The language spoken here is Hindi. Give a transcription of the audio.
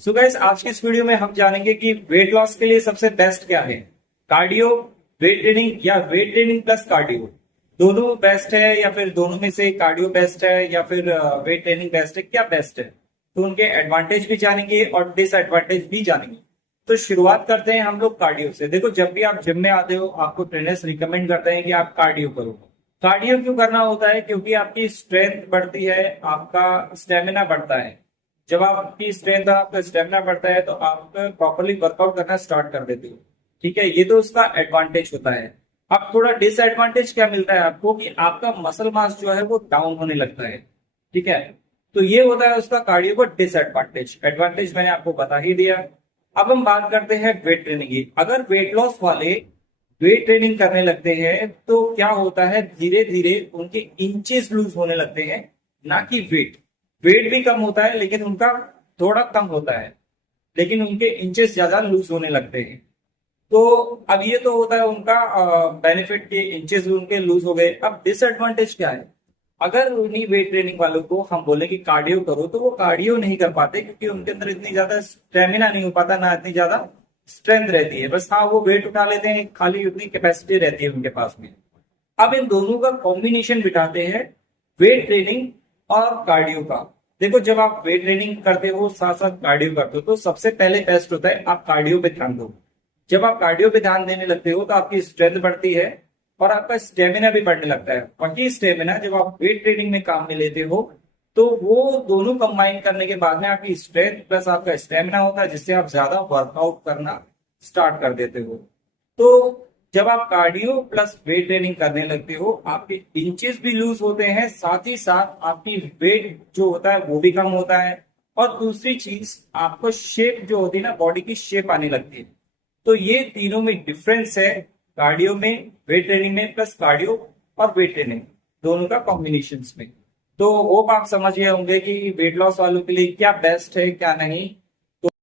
सो गाइस, आज की इस वीडियो में हम जानेंगे कि वेट लॉस के लिए सबसे बेस्ट क्या है। कार्डियो, वेट ट्रेनिंग या वेट ट्रेनिंग प्लस कार्डियो, दोनों बेस्ट है या फिर दोनों में से कार्डियो बेस्ट है या फिर वेट ट्रेनिंग बेस्ट है, क्या बेस्ट है। तो उनके एडवांटेज भी जानेंगे और डिसएडवांटेज भी जानेंगे। तो शुरुआत करते हैं हम लोग कार्डियो से। देखो, जब भी आप जिम में आते हो आपको ट्रेनर्स रिकमेंड करते हैं कि आप कार्डियो करो। कार्डियो क्यों करना होता है? क्योंकि आपकी स्ट्रेंथ बढ़ती है, आपका स्टेमिना बढ़ता है। जब आपकी स्ट्रेंथ और आपका स्टेमिना बढ़ता है तो आप प्रॉपरली वर्कआउट करना स्टार्ट कर देते हो। ठीक है, ये तो उसका एडवांटेज होता है। अब थोड़ा डिसएडवांटेज क्या मिलता है आपको कि आपका मसल मास जो है वो डाउन होने लगता है। ठीक है, तो ये होता है उसका कार्डियो का डिसएडवांटेज। एडवांटेज मैंने आपको बता ही दिया। अब हम बात करते हैं वेट ट्रेनिंग की। अगर वेट लॉस वाले वेट ट्रेनिंग करने लगते हैं तो क्या होता है, धीरे धीरे उनके इंचेस लूज होने लगते हैं, ना कि वेट। वेट भी कम होता है लेकिन उनका थोड़ा कम होता है, लेकिन उनके इंचेस ज्यादा लूज होने लगते हैं। तो अब ये तो होता है उनका बेनिफिट के इंचेस उनके लूज हो गए। अब डिसएडवांटेज क्या है? अगर उन्हीं वेट ट्रेनिंग वालों को हम बोले कि कार्डियो करो तो वो कार्डियो नहीं कर पाते, क्योंकि उनके अंदर इतनी ज्यादा स्टेमिना नहीं हो पाता, ना इतनी ज्यादा स्ट्रेंथ रहती है। बस हाँ, वो वेट उठा लेते हैं, खाली उतनी कैपेसिटी रहती है उनके पास में। अब इन दोनों का कॉम्बिनेशन बिठाते हैं, वेट ट्रेनिंग और कार्डियो का। देखो, जब आप वेट ट्रेनिंग करते हो साथ साथ कार्डियो करते हो तो सबसे पहले बेस्ट होता है आप कार्डियो पे ध्यान दो। जब आप कार्डियो पे ध्यान देने लगते हो तो आपकी स्ट्रेंथ बढ़ती है और आपका स्टेमिना भी बढ़ने लगता है। वही स्टेमिना जब आप वेट ट्रेनिंग में काम में लेते हो तो वो दोनों कंबाइन करने के बाद में आपकी स्ट्रेंथ प्लस आपका स्टेमिना होता है, जिससे आप ज्यादा वर्कआउट करना स्टार्ट कर देते हो। तो जब आप कार्डियो प्लस वेट ट्रेनिंग करने लगते हो आपके इंचेस भी लूज होते हैं, साथ ही साथ आपकी वेट जो होता है वो भी कम होता है। और दूसरी चीज, आपको शेप जो होती है ना, बॉडी की शेप आने लगती है। तो ये तीनों में डिफरेंस है, कार्डियो में, वेट ट्रेनिंग में, प्लस कार्डियो और वेट ट्रेनिंग दोनों का कॉम्बिनेशन में। तो होप आप समझ गए होंगे कि वेट लॉस वालों के लिए क्या बेस्ट है क्या नहीं।